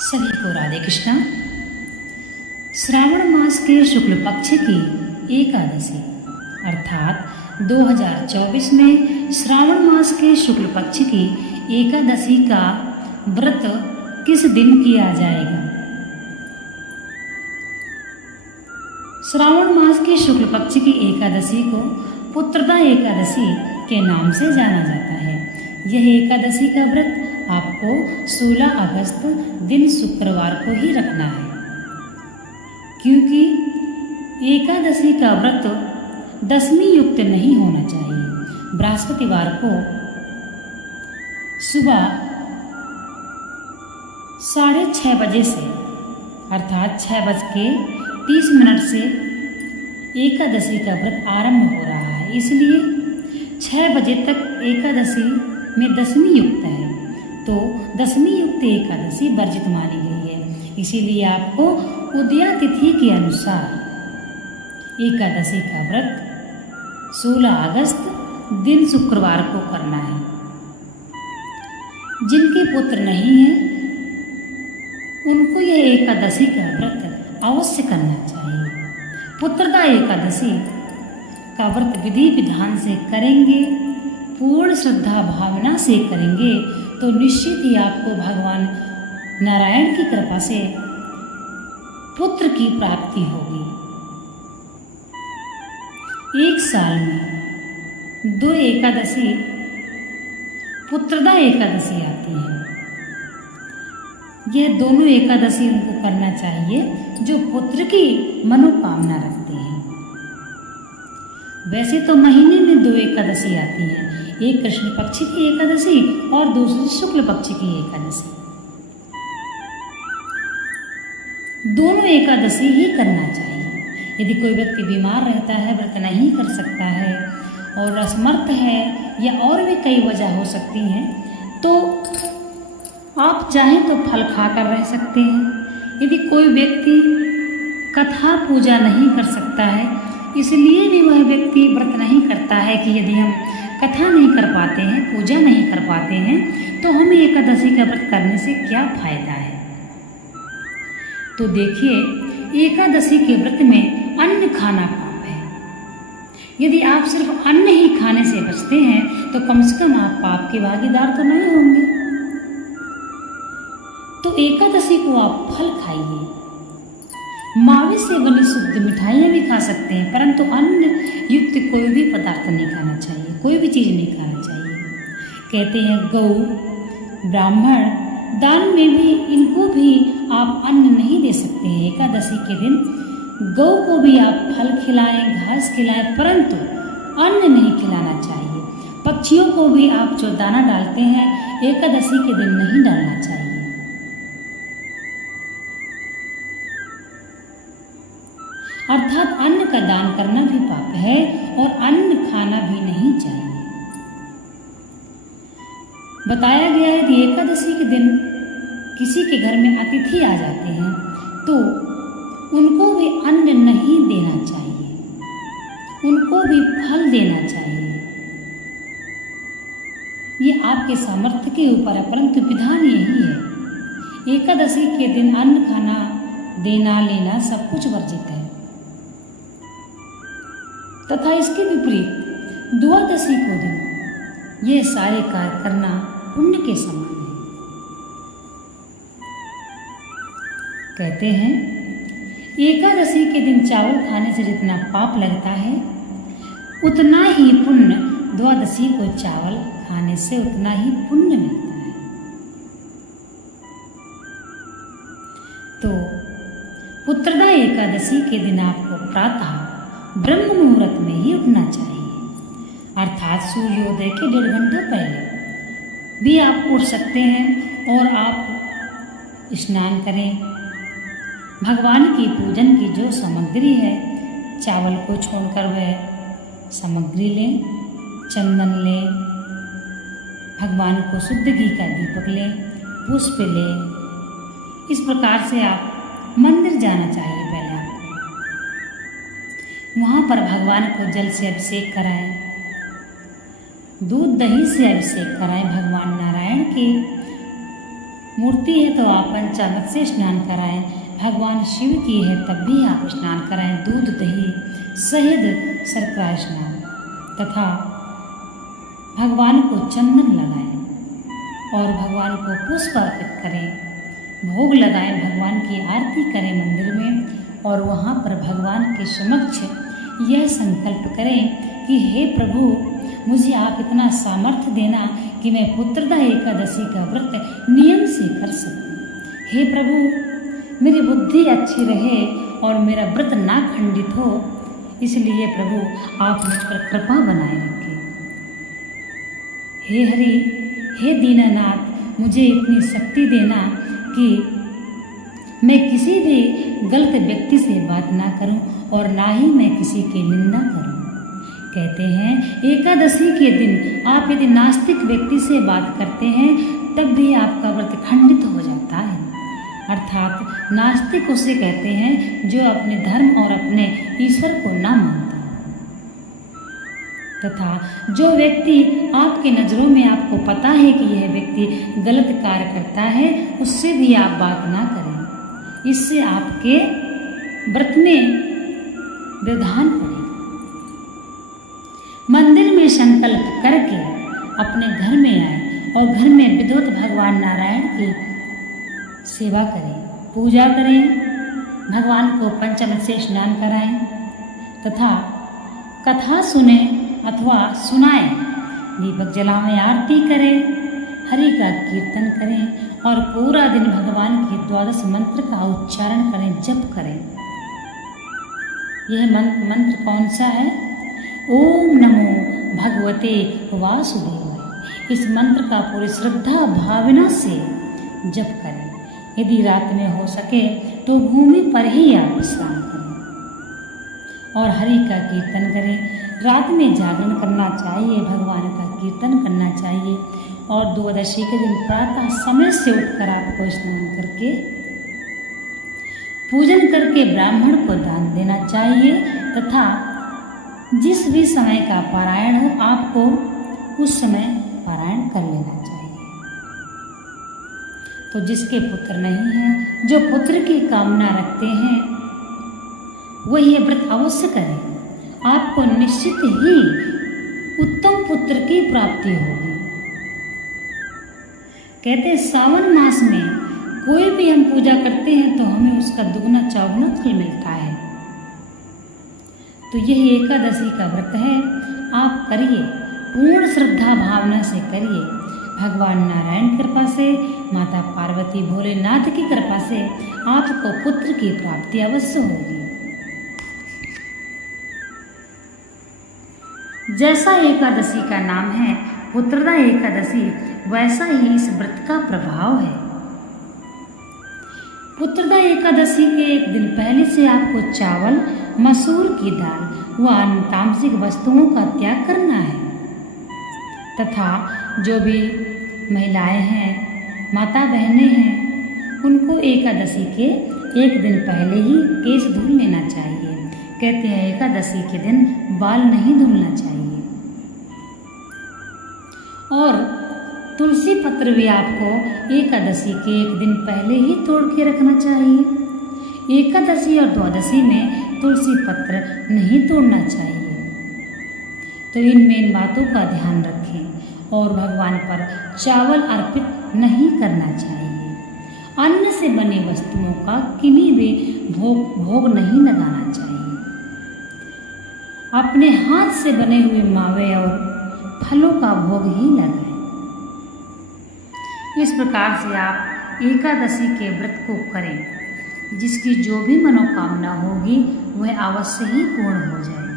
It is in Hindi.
सभी को राधे कृष्णा। श्रावण मास के शुक्ल पक्ष की एकादशी अर्थात 2024 में श्रावण मास के शुक्ल पक्ष की एकादशी का व्रत किस दिन किया जाएगा? श्रावण मास के शुक्ल पक्ष की एकादशी को पुत्रदा एकादशी के नाम से जाना जाता है। यह एकादशी का व्रत आपको 16 अगस्त दिन शुक्रवार को ही रखना है, क्योंकि एकादशी का व्रत दशमी युक्त नहीं होना चाहिए। बृहस्पतिवार को सुबह 6:30 बजे से अर्थात 6:30 से एकादशी का व्रत आरंभ हो रहा है। इसलिए 6 बजे तक एकादशी में दशमी युक्त है, तो दशमी युक्त एकादशी वर्जित मानी गई है। इसीलिए आपको उदया तिथि के अनुसार एकादशी का व्रत 16 अगस्त दिन शुक्रवार को करना है। जिनके पुत्र नहीं है उनको यह एकादशी का व्रत अवश्य करना चाहिए। पुत्रदा एकादशी का व्रत विधि विधान से करेंगे, पूर्ण श्रद्धा भावना से करेंगे तो निश्चित ही आपको भगवान नारायण की कृपा से पुत्र की प्राप्ति होगी। एक साल में 2 एकादशी पुत्रदा एकादशी आती है। यह दोनों एकादशी उनको करना चाहिए जो पुत्र की मनोकामना रखते हैं। वैसे तो महीने में 2 एकादशी आती हैं, एक कृष्ण पक्ष की एकादशी और दूसरी शुक्ल पक्ष की एकादशी। दोनों एकादशी ही करना चाहिए। यदि कोई व्यक्ति बीमार रहता है, व्रत नहीं कर सकता है और असमर्थ है या और भी कई वजह हो सकती हैं, तो आप चाहें तो फल खाकर रह सकते हैं। यदि कोई व्यक्ति कथा पूजा नहीं कर सकता है, इसलिए भी वह व्यक्ति व्रत नहीं करता है कि यदि हम कथा नहीं कर पाते हैं, पूजा नहीं कर पाते हैं, तो हमें एकादशी का व्रत करने से क्या फायदा है। तो देखिए, एकादशी के व्रत में अन्न खाना पाप है। यदि आप सिर्फ अन्न ही खाने से बचते हैं तो कम से कम आप पाप के भागीदार तो नहीं होंगे। तो एकादशी को आप फल खाइए, मावे से बनी शुद्ध मिठाइयाँ भी खा सकते हैं, परंतु अन्न युक्त कोई भी पदार्थ नहीं खाना चाहिए, कोई भी चीज़ नहीं खाना चाहिए। कहते हैं गौ ब्राह्मण दान में भी इनको भी आप अन्न नहीं दे सकते हैं। एकादशी के दिन गौ को भी आप फल खिलाएं, घास खिलाएं, परंतु अन्न नहीं खिलाना चाहिए। पक्षियों को भी आप जो दाना डालते हैं एकादशी के दिन नहीं डालना चाहिए। अर्थात अन्न का दान करना भी पाप है और अन्न खाना भी नहीं चाहिए। बताया गया है कि एकादशी के दिन किसी के घर में अतिथि आ जाते हैं तो उनको भी अन्न नहीं देना चाहिए, उनको भी फल देना चाहिए। ये आपके सामर्थ्य के ऊपर है, परंतु विधान यही है। एकादशी के दिन अन्न खाना देना लेना सब कुछ वर्जित है। तथा इसके विपरीत द्वादशी को दिन ये सारे कार्य करना पुण्य के समान है। कहते हैं एकादशी के दिन चावल खाने से जितना पाप लगता है उतना ही पुण्य द्वादशी को चावल खाने से उतना ही पुण्य मिलता है। तो पुत्रदा एकादशी के दिन आपको प्रातः ब्रह्म मुहूर्त में ही उठना चाहिए, अर्थात सूर्योदय के 1.5 घंटा पहले भी आप उठ सकते हैं और आप स्नान करें। भगवान की पूजन की जो सामग्री है, चावल को छोड़कर वह सामग्री लें, चंदन लें, भगवान को शुद्ध घी का दीपक लें, पुष्प लें। इस प्रकार से आप मंदिर जाना चाहिए। पहले आपको वहाँ पर भगवान को जल से अभिषेक कराएं, दूध दही से अभिषेक कराएं। भगवान नारायण के मूर्ति है तो आप पंचामृत से स्नान कराएं। भगवान शिव की है तब भी आप स्नान कराएं, दूध दही शहद शर्करा स्नान। तथा भगवान को चंदन लगाएं और भगवान को पुष्प अर्पित करें, भोग लगाएं, भगवान की आरती करें मंदिर में और वहाँ पर भगवान के समक्ष यह संकल्प करें कि हे प्रभु, मुझे आप इतना सामर्थ्य देना कि मैं पुत्रदा एकादशी का व्रत नियम से कर सकूं। हे प्रभु, मेरी बुद्धि अच्छी रहे और मेरा व्रत ना खंडित हो, इसलिए प्रभु आप मुझ पर कृपा बनाए रखें। हे हरि, हे दीनानाथ, मुझे इतनी शक्ति देना कि मैं किसी भी गलत व्यक्ति से बात ना करूं और ना ही मैं किसी की निंदा करूं। कहते हैं एकादशी के दिन आप यदि नास्तिक व्यक्ति से बात करते हैं तब भी आपका व्रत खंडित हो जाता है। अर्थात नास्तिक उसे कहते हैं जो अपने धर्म और अपने ईश्वर को ना मानता। तथा जो व्यक्ति आपकी नज़रों में आपको पता है कि यह व्यक्ति गलत कार्य करता है, उससे भी आप बात ना करें, इससे आपके व्रत में व्यवधान पड़ेगा। मंदिर में संकल्प करके अपने घर में आए और घर में विद्युत भगवान नारायण की सेवा करें, पूजा करें, भगवान को पंचामृत से स्नान कराएं तथा कथा सुने अथवा सुनाएं, दीपक जलाएं, आरती करें, हरि का कीर्तन करें और पूरा दिन भगवान के 12 मंत्र का उच्चारण करें, जप करें। यह मंत्र कौन सा है? ओम नमो भगवते वासुदेवाय। इस मंत्र का पूरी श्रद्धा भावना से जप करें। यदि रात में हो सके तो भूमि पर ही आप विश्राम करें और हरि का कीर्तन करें। रात में जागरण करना चाहिए, भगवान का कीर्तन करना चाहिए और द्वादशी के दिन प्रातः समय से उठकर आपको स्नान करके पूजन करके ब्राह्मण को दान देना चाहिए तथा जिस भी समय का पारायण हो आपको उस समय पारायण कर लेना चाहिए। तो जिसके पुत्र नहीं हैं, जो पुत्र की कामना रखते हैं, वह ये व्रत अवश्य करें। आपको निश्चित ही उत्तम पुत्र की प्राप्ति होगी। कहते हैं सावन मास में कोई भी हम पूजा करते हैं तो हमें उसका दुगना चौगुना फल मिलता है। तो यह एकादशी का व्रत है, आप करिए, पूर्ण श्रद्धा भावना से करिए। भगवान नारायण की कृपा से, माता पार्वती भोलेनाथ की कृपा से आपको पुत्र की प्राप्ति अवश्य होगी। जैसा एकादशी का नाम है पुत्रदा एकादशी, वैसा ही इस व्रत का प्रभाव है। पुत्रदा एकादशी के एक दिन पहले से आपको चावल, मसूर की दाल व अन्य तामसिक वस्तुओं का त्याग करना है तथा जो भी महिलाएं हैं, माता बहनें हैं, उनको एकादशी के एक दिन पहले ही केश धुल लेना चाहिए। कहते हैं एकादशी के दिन बाल नहीं धुलना चाहिए और तुलसी पत्र भी आपको एकादशी के एक दिन पहले ही तोड़ के रखना चाहिए। एकादशी और द्वादशी में तुलसी पत्र नहीं तोड़ना चाहिए। तो इन बातों का ध्यान रखें और भगवान पर चावल अर्पित नहीं करना चाहिए। अन्न से बनी वस्तुओं का किन्हीं भी भोग नहीं लगाना चाहिए। अपने हाथ से बने हुए मावे और फलों का भोग ही लगाएं। इस प्रकार से आप एकादशी के व्रत को करें, जिसकी जो भी मनोकामना होगी वह अवश्य ही पूर्ण हो जाए।